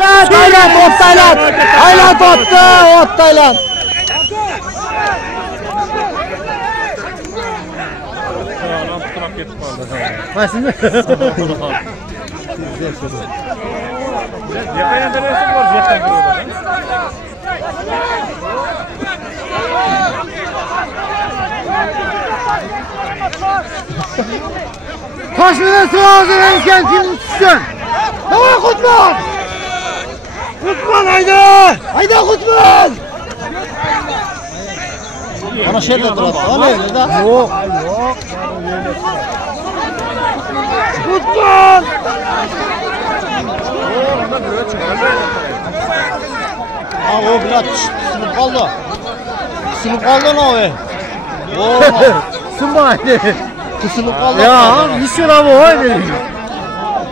Tayland, ot Tayland. Tayland otdi, ot Tayland. Ayağım tutup ketib qoldi. Qaysini? Yaqaydan berasiz bor, yaqdan kiradi. Toshmidan suvozidan ekan kim tushsin? Nima Qutman? Qutman hayda! Hayda Qutman! Ana shu yerda turadi. Ana yerda. Yo'q, yo'q. Qutman! O bilat sinib qoldi. Sinib qoldi no'y. Sinmaydi. Sinib qoldi. Ya, ishura voy dedi.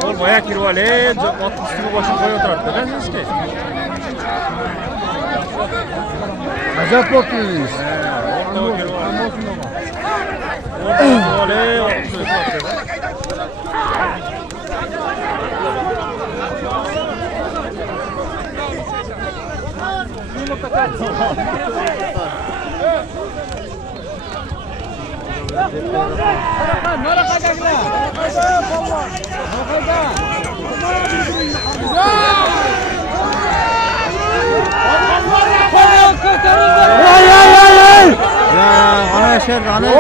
Ol boya kirib olay, ot ustiga boshini qo'yib o'tiradi-da, sizga. Ajab bo'ptiniz. O'rtaga kirib olay, ot ustiga o'tiradi. Ana şer, ana.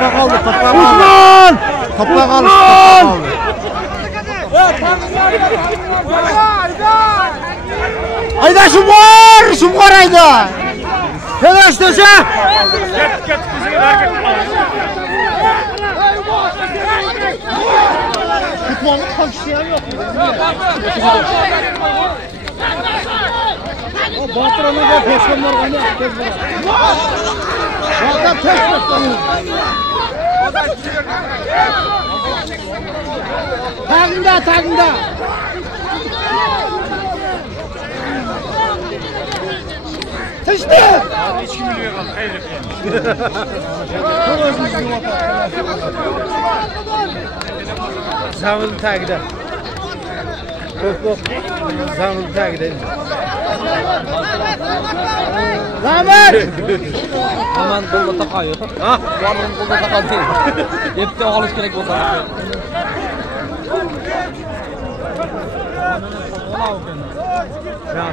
Topa kaldı, topa kaldı. Uzman! Topa kaldı, topa kaldı. Ayda Şumqor ayda. Telaş döşe. Ket, biziga hareket qil. Futbolni qo'shisi ham yo'q. O Batıran'a peşmanlar oynuyor. Zaten peşman. Tagında. Tıştı. Hiç kim bilmiyor kaldı. Hayır efendim. Zamın tagida. Yok. Zamın tagida. Zamer! Aman qo'lda taqay yo'q. Ha, borini qo'lda taqaldi. Yepti olish kerak bo'lsa. Ya,